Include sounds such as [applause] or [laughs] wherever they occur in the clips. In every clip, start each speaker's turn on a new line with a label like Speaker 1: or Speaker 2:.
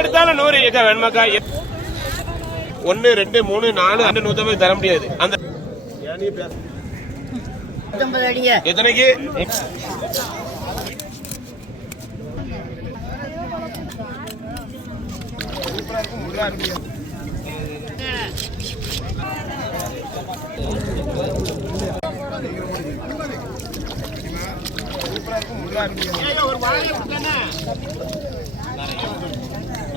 Speaker 1: எடுத்தாலும் நூறு ஏக்கா வேணுமாக்கா? ஒன்னு ரெண்டு மூணு நாலு அஞ்சு நூத்தம்பது தர முடியாது. அந்த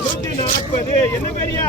Speaker 1: நூத்தி நாற்பது என்ன பெரியா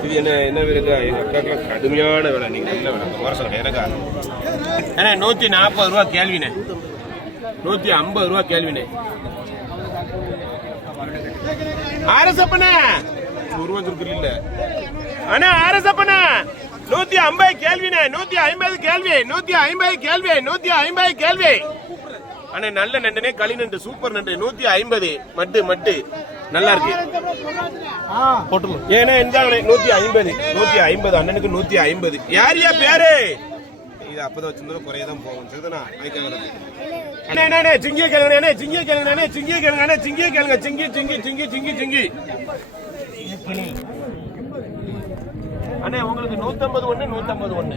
Speaker 1: இது என்ன என்ன கடுமையான விலை. நீங்க நல்ல விலை. வர சொல்லுங்க எனக்கா அண்ணே நூத்தி நாற்பது ரூபா கேள்வினே. நூத்தி ஐம்பது ரூபா கேள்வினே. ஆரசப்பண்ண உருவம் சுருக்கு இல்ல அண்ணா ஆரசப்பண்ண நூத்தி ஐம்பது கேள்வினே நூத்தி ஐம்பது கேள்வி நூத்தி ஐம்பது கேள்வி நூத்தி ஐம்பது கேள்வி. அண்ணே நல்ல நண்டனே களி நண்டு சூப்பர் நண்டு நூத்தி ஐம்பது மட்டு மட்டு. நல்லா இருக்கு ஏன்னா இருந்தாங்களே நூத்தி ஐம்பது நூத்தி ஐம்பது அண்ணனுக்கு நூத்தி ஐம்பது. யார் யா பேரு? இது அப்பதான் வச்சிருந்தா குறையதான் போகும். சரிதானா? அண்ணே சிங்கிய கேளுங்க அண்ணே சிங்கிய கேளுங்க அண்ணே சிங்கிய கேளுங்க அண்ணே சிங்கிய கேளுங்க சிங்கி சிங்கி சிங்கி சிங்கி சிங்கி. அண்ணே உங்களுக்கு நூத்தம்பது ஒண்ணு நூத்தம்பது ஒண்ணு.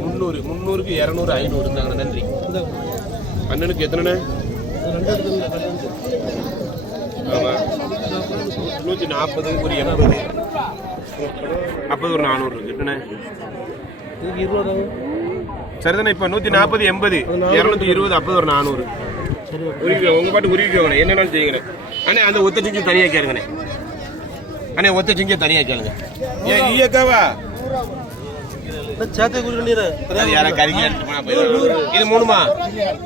Speaker 1: முந்நூறு முந்நூறுக்கு இரநூறு ஐநூறு இருந்தாங்க நன்றி. அண்ணனுக்கு எத்தனை ஆமா நூத்தி நாற்பது ஒரு எண்பது அப்பது ஒரு நானூறு இருக்கு எத்தனை சரிதானே இப்ப நூத்தி நாற்பது எண்பது. இருநூத்தி இருபது அப்பது ஒரு நானூறு. உருவி உங்க பாட்டு உருவிக்கோங்க என்னென்னாலும் செய்யுங்க. அண்ணே அந்த ஒத்த சிங்கி தனியா கேளுங்கண்ணே. அண்ணே ஒத்த சிங்கிய தனியா கேளுங்க. ஏன் ஈயக்காவா?
Speaker 2: சேத்தை நீர்
Speaker 1: யாரா. இது மூணுமா?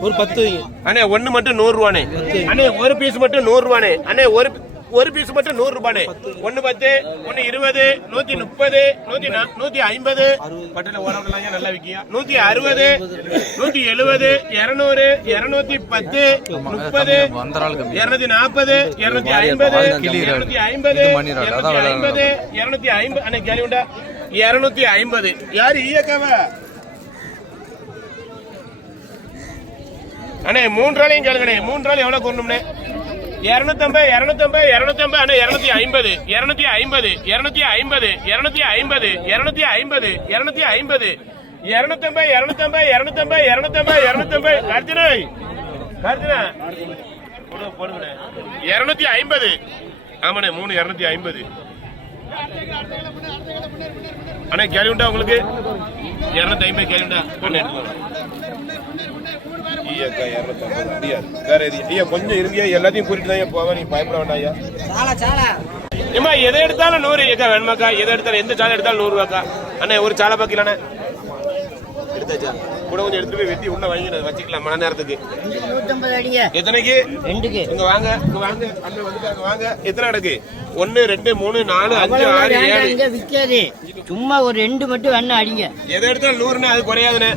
Speaker 2: ஒரு பத்து
Speaker 1: அண்ணே ஒண்ணு மட்டும் நூறு ரூபானே அண்ணே ஒரு பீஸ் மட்டும் நூறு ரூபானே அண்ணே ஒரு ஒரு பீஸ் மட்டும் நூறு ரூபானே ஒண்ணு பத்து ஒண்ணு இருபது நூத்தி முப்பது நூத்தி நூத்தி ஐம்பது. பட்டில நல்லா விக்கியா? நூத்தி அறுபது நூத்தி எழுபது இருநூறு இருநூத்தி பத்து முப்பது இருநூத்தி நாற்பது இருநூத்தி ஐம்பது இருநூத்தி ஐம்பது இருநூத்தி ஐம்பது இருநூத்தி ஐம்பது. அண்ணே கேள்வி உண்டா? இருநூத்தி ஐம்பது. யாரு ஈயக்காவ அண்ணே மூன்றாலையும் கேளுங்கண்ணே. மூன்றாலும் எவ்வளவு கொண்டோம்னே இருநூத்தம்பது இருநூத்தம்பது இருநூத்தம்பது அண்ணே இருநூத்தி ஐம்பது. இருநூத்தி ஐம்பது இருநூத்தி ஐம்பது இருநூத்தி ஐம்பது இருநூத்தி ஐம்பது இருநூத்தி ஐம்பது. இருநூத்தம்பது இருநூத்தம்பது இருநூத்தம்பது இருநூத்தம்பது இருநூத்தம்பது. கார்த்தினா போடுங்கண்ணே. இருநூத்தி ஐம்பது. ஆமாண்ணே மூணு இருநூத்தி ஐம்பது. அண்ணே கேள்வி உண்டா உங்களுக்கு? இருநூத்தி ஐம்பது கேள்வி உண்டா? எடுத்துக்கோங்க ஐயாக்கா இரநூத்தம்பது. அடியா வேற எது? ஐயா கொஞ்சம் இருங்க எல்லாத்தையும் கூட்டிட்டு தான் போவேன் நீ பயப்பட வேண்டாம் ஐயா. ஏமா எதை எடுத்தாலும் நூறு ஏக்கா வேணுமாக்கா? எதை எடுத்தாலும் எந்த சாலை எடுத்தாலும் நூறு ரூபாக்கா? அண்ணே ஒரு சாலை பாக்கலாண்ணே எடுத்தாச்சா? கூட கொஞ்சம் எடுத்துட்டு போய் வெட்டி உள்ள வாங்கி வச்சுக்கலாம் மன நேரத்துக்கு. எத்தனைக்கு?
Speaker 3: ரெண்டுக்கு.
Speaker 1: இங்க வாங்க இங்க வாங்க அண்ணன் வந்துட்டாங்க வாங்க. எத்தனை அடக்கு? ஒன்னு ரெண்டு மூணு நாலு அஞ்சு ஆறு ஏழு.
Speaker 3: விக்காது. சும்மா ஒரு ரெண்டு மட்டும் வேணா அடிங்க.
Speaker 1: எதை எடுத்தாலும் நூறுண்ணே அது குறையாதுண்ணே.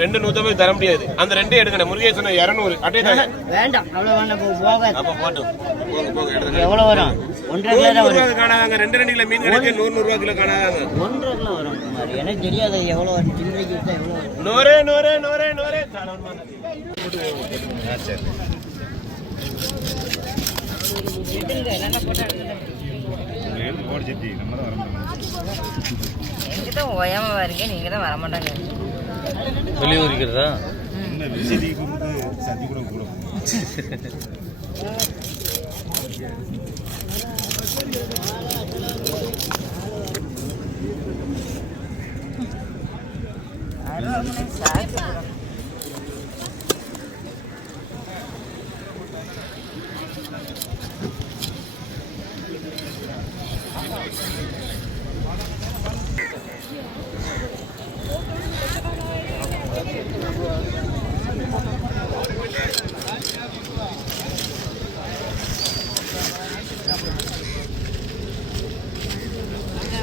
Speaker 1: ரெண்டு நூத்தம்பது தர முடியாது. அந்த ரெண்டு எடுக்கணும் முருகேசன் இரநூறு. அட்டை தாங்க. [laughs]
Speaker 3: வேண்டாம். அவ்வளவு வேணாம் போ- போகாது.
Speaker 1: அப்ப போட்டும் போங்க போங்க எடுத்துங்க
Speaker 3: எவ்வளவு வரும்? ஒன்றரை கிலோ தான் வரும்.
Speaker 1: காணாதாங்க. ரெண்டு ரெண்டு கிலோ மீன் கிடைக்கு நூறு நூறு ரூபா கிலோ காணாதாங்க.
Speaker 3: ஒன்றரை கிலோ வரும். எனக்கு தெரியாது எவ்வளவு வரும். சில்லறைக்கு வித்தா எவ்வளவு வரும்.
Speaker 1: நூறு நூறு நூறு நூறு.
Speaker 4: எங்க தான் ஓயாம வரீங்க நீங்க தான் வரமாட்டாங்க.
Speaker 2: வெளியே இருக்கிறதா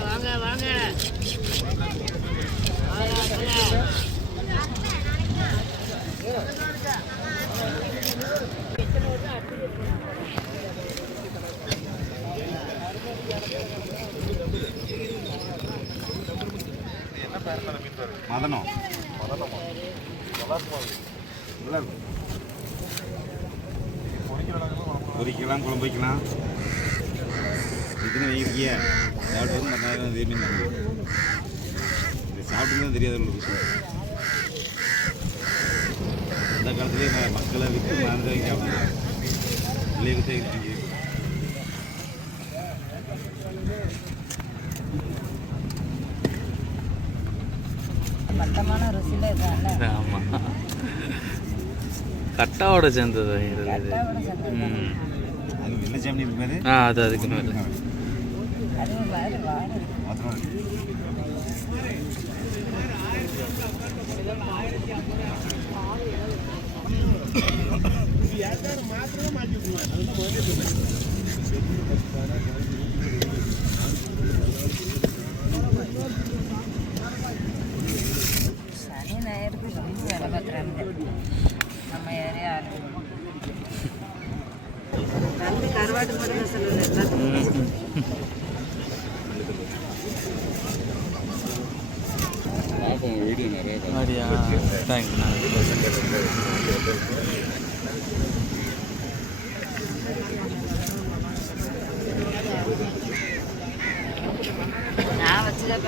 Speaker 3: வாங்க வாங்க
Speaker 5: மதனம் பொரிக்கலாம் குழம்பு வைக்கலாம் இதுன்னு வைக்கிறீங்க சாப்பிட்டு மற்ற திரும்பி இது சாப்பிட்டு தான் தெரியாது உங்களுக்கு அந்த காலத்துலேயே நான் மக்களை விற்று மறந்து வாங்கி சாப்பிடுவேன். பிள்ளைய விட்டு இருக்கீங்க
Speaker 4: மட்டமான ருசியில இருக்காங்கல்ல
Speaker 2: ஆமா. கட்டாவோட சேர்ந்தது ம். ஆ அது அதுக்கு மேலே
Speaker 4: அதுவும் வேறு வாடு
Speaker 5: மாத்திரம்
Speaker 2: அப்படியா தேங்க்யூண்ணா
Speaker 4: நான் வச்சுதான்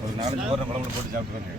Speaker 5: ஒரு நாலஞ்சு போடுற குழம்புல போட்டு சாப்பிட்டு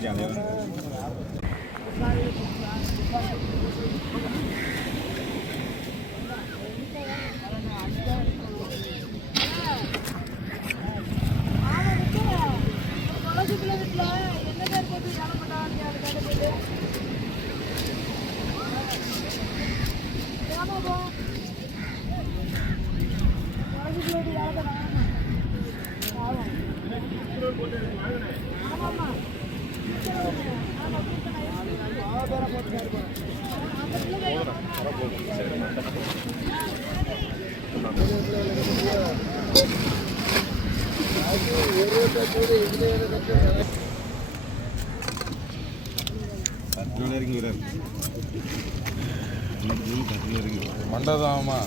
Speaker 5: 两条 பத்து நாள் வரைக்கும்
Speaker 6: மண்டதாமா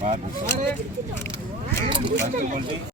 Speaker 5: பாரு.